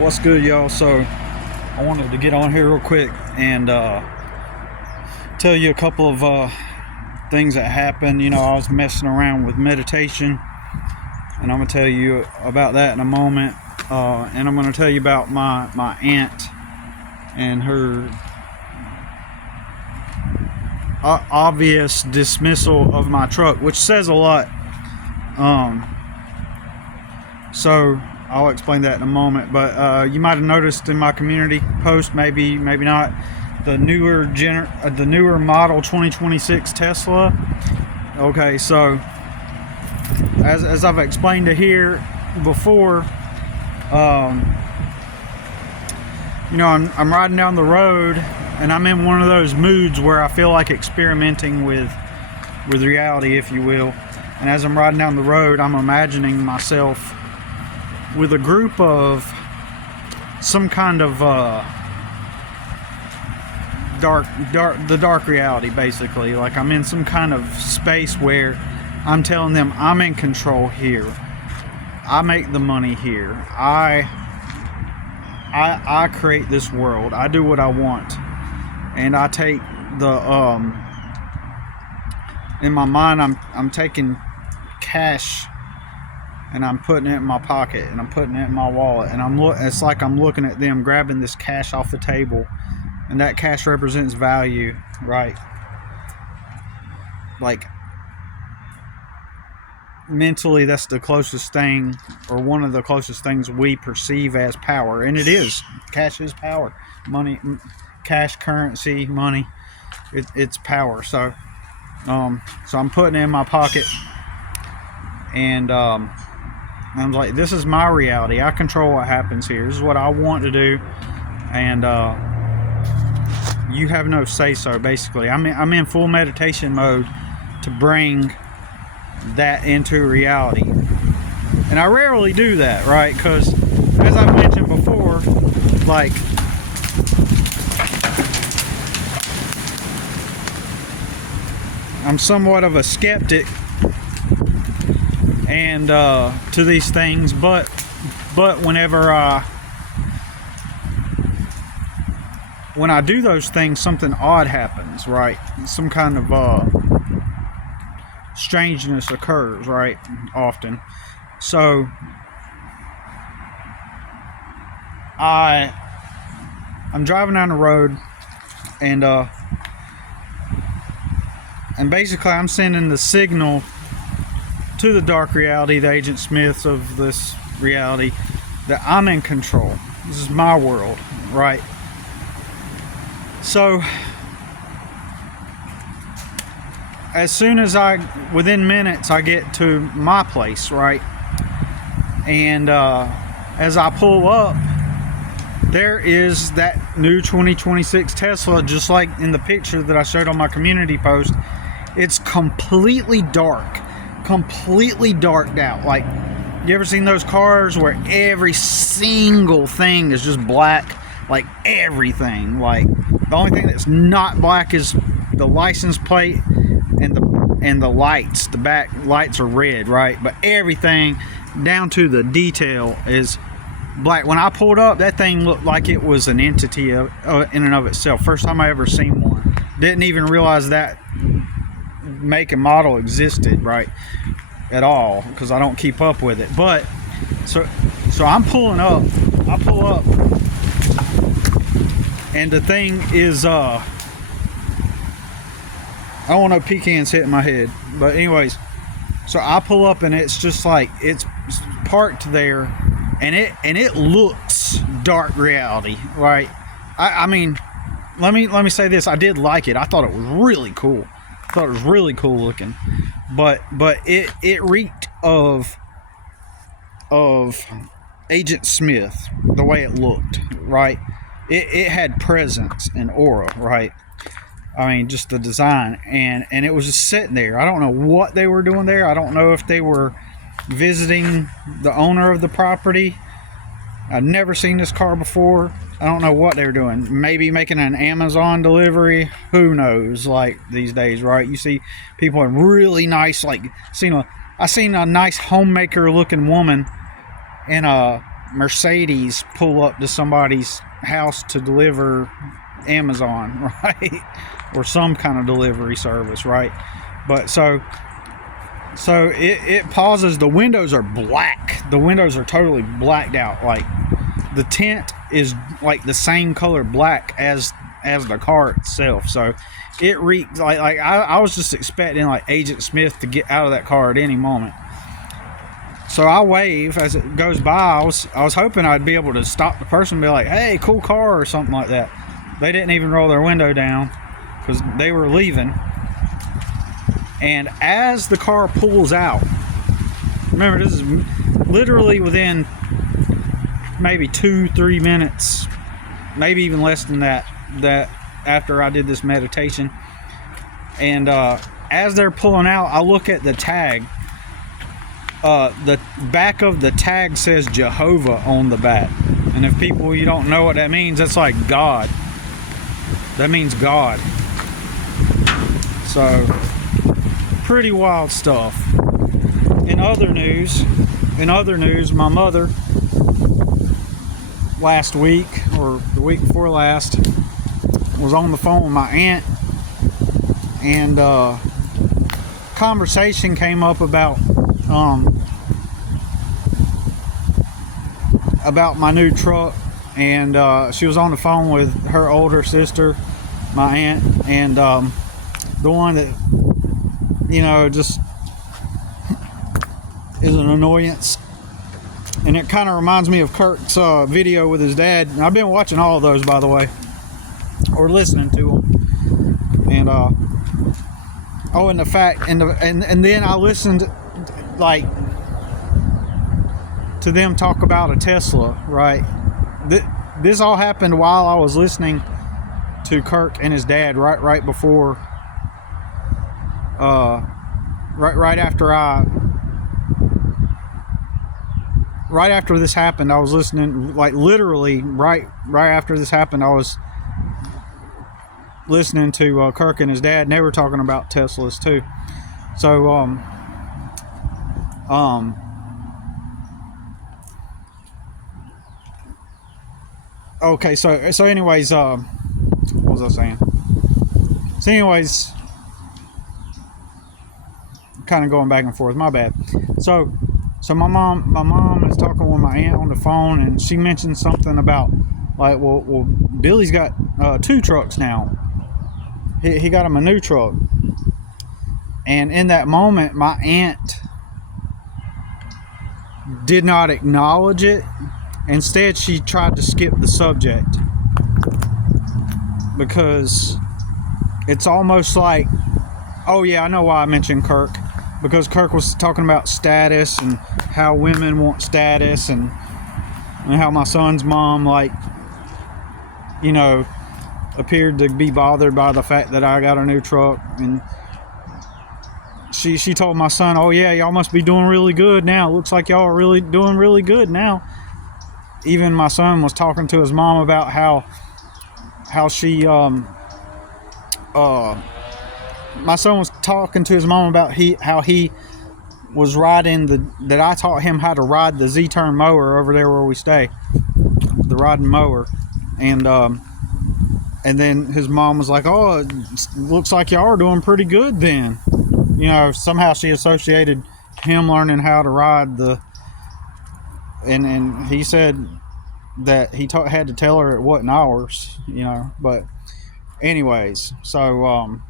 What's good, y'all? So I wanted to get on here real quick and tell you a couple of things that happened. I was messing around with meditation, and I'm gonna tell you about that in a moment. And I'm gonna tell you about my aunt and her obvious dismissal of my truck, which says a lot. So I'll explain that in a moment, but you might have noticed in my community post, maybe not, the newer model 2026 Tesla. Okay, so as I've explained it here before, I'm riding down the road and I'm in one of those moods where I feel like experimenting with reality, if you will. And as I'm riding down the road, I'm imagining myself with a group of some kind of dark reality, basically. Like I'm in some kind of space where I'm telling them I'm in control here. I make the money here. I create this world. I do what I want, and I take the in my mind I'm taking cash and I'm putting it in my pocket and I'm putting it in my wallet, and it's like I'm looking at them grabbing this cash off the table, and that cash represents value, right? Like mentally, that's the closest thing, or one of the closest things we perceive as power, and it is. Cash is power. Money, cash, currency, money, it's power. So I'm putting it in my pocket, and I'm like, this is my reality. I control what happens here. This is what I want to do, and you have no say so. Basically, I'm in full meditation mode to bring that into reality, and I rarely do that, right? Because as I've mentioned before, like, I'm somewhat of a skeptic and to these things, but whenever when I do those things, something odd happens, right? Some kind of strangeness occurs, right? Often. So I'm driving down the road, and basically I'm sending the signal to the dark reality, the Agent Smiths of this reality, that I'm in control. This is my world, right? So as soon as within minutes I get to my place, right? And as I pull up, there is that new 2026 Tesla, just like in the picture that I showed on my community post. It's completely darked out. Like, you ever seen those cars where every single thing is just black? Like, everything. Like, the only thing that's not black is the license plate and the lights. The back lights are red, right? But everything down to the detail is black. When I pulled up, that thing looked like it was an entity in and of itself. First time I ever seen one. Didn't even realize that make and model existed, right, at all, because I don't keep up with it. But so I'm pulling up. I pull up, and the thing is I don't want no pecans hitting my head, but anyways, so I pull up, and it's just like it's parked there, and it looks dark reality, right? I mean, let me say this. I did like it. I thought it was really cool. I thought it was really cool looking, but it reeked of Agent Smith, the way it looked, right? It had presence and aura, right? I mean, just the design, and it was just sitting there. I don't know what they were doing there. I don't know if they were visiting the owner of the property. I've never seen this car before. I don't know what they were doing. Maybe making an Amazon delivery. Who knows? Like, these days, right? You see people in really nice, like, I seen a nice homemaker looking woman in a Mercedes pull up to somebody's house to deliver Amazon, right? Or some kind of delivery service, right? But so it pauses. The windows are black. The windows are totally blacked out. Like the tint is like the same color black as the car itself. So it reeked like I was just expecting like Agent Smith to get out of that car at any moment. So I wave as it goes by. I was hoping I'd be able to stop the person and be like, "Hey, cool car," or something like that. They didn't even roll their window down because they were leaving. And as the car pulls out, remember this is literally within maybe 2-3 minutes, maybe even less than that after I did this meditation. And as they're pulling out, I look at the tag. The back of the tag says Jehovah on the back. And if people, you don't know what that means, that's like God. That means God. So pretty wild stuff. In other news, my mother last week or the week before last was on the phone with my aunt, and conversation came up about my new truck, and she was on the phone with her older sister, my aunt, and the one that, you know, just is an annoyance. And it kind of reminds me of Kirk's video with his dad. And I've been watching all of those, by the way, or listening to them. And and the fact, and then I listened like to them talk about a Tesla, right? This all happened while I was listening to Kirk and his dad right before, right after this happened. I was listening, like literally right after this happened, I was listening to Kirk and his dad, and they were talking about Teslas too. So okay, so anyways, what was I saying? So anyways, kind of going back and forth, my bad. So my mom is talking with my aunt on the phone, and she mentioned something about like, well Billy's got 2 trucks now. He got him a new truck. And in that moment, my aunt did not acknowledge it. Instead, she tried to skip the subject, because it's almost like, oh yeah, I know why I mentioned Kirk, because Kirk was talking about status and how women want status, and how my son's mom, like, you know, appeared to be bothered by the fact that I got a new truck. And she told my son, oh yeah, y'all must be doing really good now. Looks like y'all are really doing really good now. Even my son was talking to his mom about how she my son was talking to his mom about how he was riding that I taught him how to ride the Z-turn mower over there where we stay, the riding mower. And then his mom was like, oh, it looks like y'all are doing pretty good then. You know, somehow she associated him learning how to ride and he said that he had to tell her it wasn't ours, you know. But anyways, so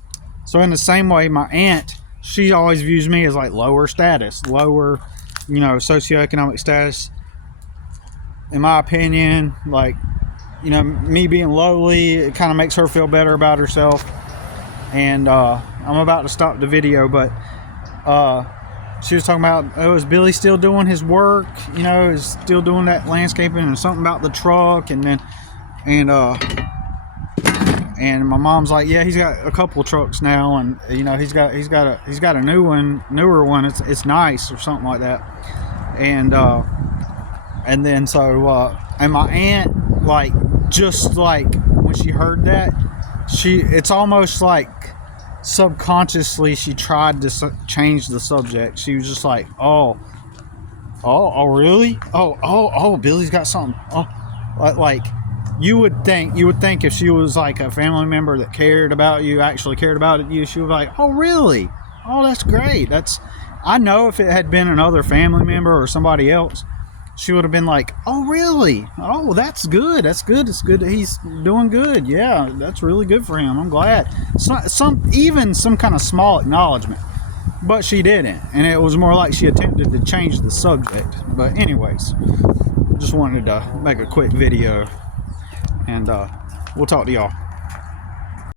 in the same way, my aunt, she always views me as like lower status, lower, you know, socioeconomic status. In my opinion, like, you know, me being lowly, it kind of makes her feel better about herself. And I'm about to stop the video, but she was talking about, oh, is Billy still doing his work? You know, is still doing that landscaping, and something about the truck. And my mom's like, yeah, he's got a couple trucks now, and you know, he's got a newer one. It's nice, or something like that. And then so and my aunt, like, just like when she heard that, it's almost like subconsciously she tried to change the subject. She was just like, oh, Oh, really? Oh, Billy's got something. Oh, like you would think if she was like a family member that cared about you, actually cared about you, she would be like, oh, really? Oh, that's great. I know if it had been another family member or somebody else, she would have been like, oh, really? Oh, that's good. That's good. It's good that he's doing good. Yeah, that's really good for him. I'm glad. It's not some kind of small acknowledgement. But she didn't, and it was more like she attempted to change the subject. But anyways, just wanted to make a quick video, and we'll talk to y'all.